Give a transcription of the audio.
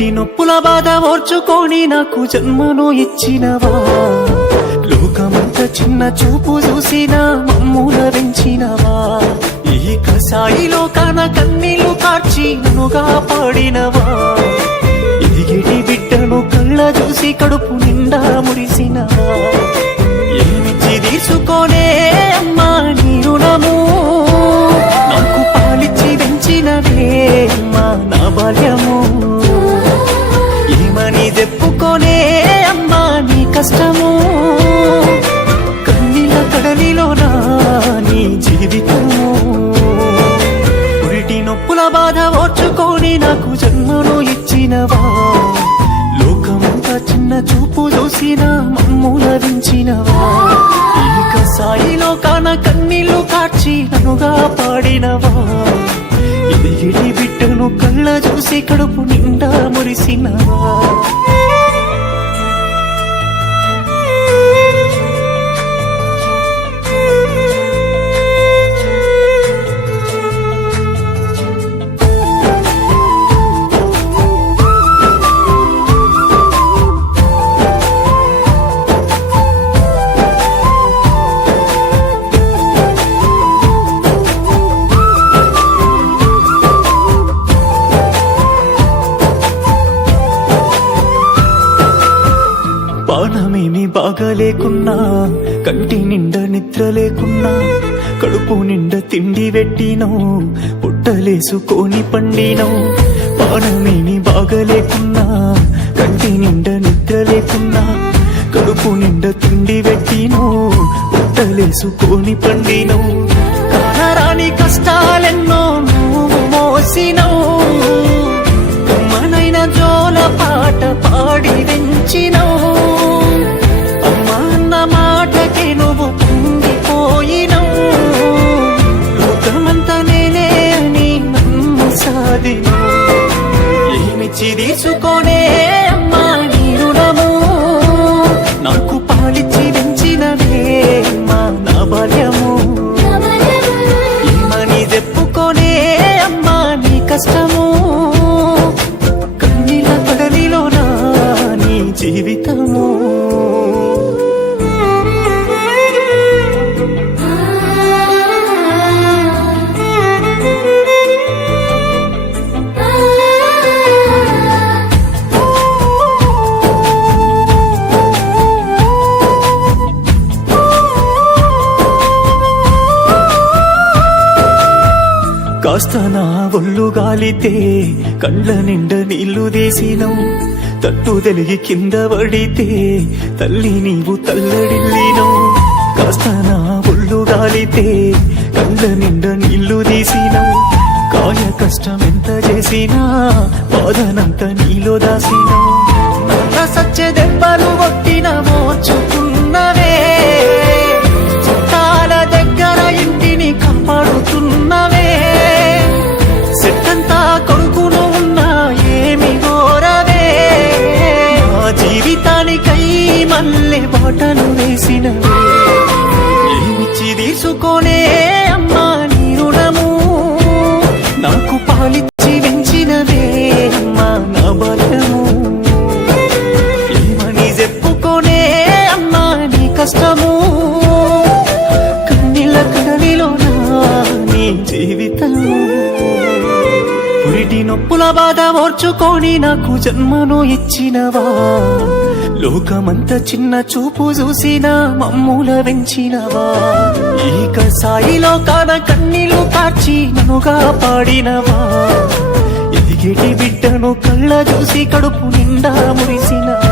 పురిటి నొప్పుల బాధ ఓర్చుకొని నాకు జన్మను ఇచ్చినవా, లోకమంత చిన్న చూపు చూసినా మమ్ముల పెంచినవా, ఈ కసాయి లోకాన కన్నీళ్లు కార్చి నన్నుగా పాడినవా, ఎదిగిటి బిడ్డను కళ్ళ చూసి కడుపు నిండా మురిసినవా, ఏమిచ్చి తీసుకోనే అమ్మా నీ రుణము, నాకు పాలిచ్చి పెంచినవే అమ్మా నా బాల్యము, ఏమని చెప్పుకోనే అమ్మా నీ కష్టము, కన్నీళ్ళ కడలిలోనా నీ జీవితము, పురిటి నొప్పుల బాధ ఓర్చుకొని నాకు జన్మను ఇచ్చినవా, లోకమంతా చిన్న చూపు చూసిన మమ్ముల వించినవా, ఈ కసాయి లోకాన కన్నీళ్లు కార్చి నన్నుగా పాడినవా, ఎదిగిటి బిడ్డను కళ్ళ చూసి కడుపు నిండా మురిసినవా. పానమేమి బాగాలేకున్నా, కంటి నిండా నిద్ర లేకున్నా, కడుపు నిండా తిండి పెట్టినో, పుట్టలేసుకొని పండినో, పానమేమి బాగాలేకున్నా, కంటి నిండా నిద్ర లేకున్నా, కడుపు నిండా తిండి పెట్టినో, పుట్టలేసుకొని పండినో, కానరాని కష్టాలెన్నో నువ్వు మోసినవు, మనైన జోల పాట పాడి వెంచినవు, నువ్వు పొంగిపోయినవు, లోకమంతా నేనే అని నన్ను సాధిను, ఏమిచ్చి తీసుకోనే అమ్మా నీ రుణము, నాకు పాలిచ్చి పెంచినవే అమ్మా నా బాల్యము, ఏమని చెప్పుకోనే అమ్మా నీ కష్టము, కన్నీళ్ళ కడలిలోనా నీ జీవితము. కాస్త నా ఒళ్ళు గాలితే కండ్ల నిండా నీళ్లు తీసినవు, తట్టు తెలిగి కింద పడితే తల్లి నీవు తల్లడిల్లినవు, కాస్త నా ఒళ్ళు గాలితే కండ్ల నిండా నీళ్లు తీసినవు, కాయ కష్టం ఎంత చేసినా బాధనంత నీలో దాసినవు, నల్ల సచ్చే దెబ్బలు కొట్టిన మోచుకున్నవే, చుట్టాల దగ్గర ఇంటిని కాపాడుతున్నవే, సెట్టంతా కొడుకును ఉన్నా ఏమి గోరవే, నా జీవితానికై మల్లె బాటలు వేసినవే, ఏమిచ్చి తీసుకోనే అమ్మా నీ రుణము, నాకు పాలిచ్చి పెంచినవే అమ్మా నా బాల్యము, ఏమని చెప్పుకోనే అమ్మా నీ కష్టము, కన్నీళ్ళ కడలిలోనా నీ జీవితము, పురిటి నొప్పుల బాధ ఓర్చుకొని నాకు జన్మను ఇచ్చినవా, లోకమంత చిన్న చూపు చూసినా మమ్ముల వెంచినవా, ఈ కసాయి లోకాన కన్నీళ్లు కార్చి నన్నుగా పాడినవా, ఎదిగిటి బిడ్డను కళ్ళ చూసి కడుపు నిండా మురిసినవా.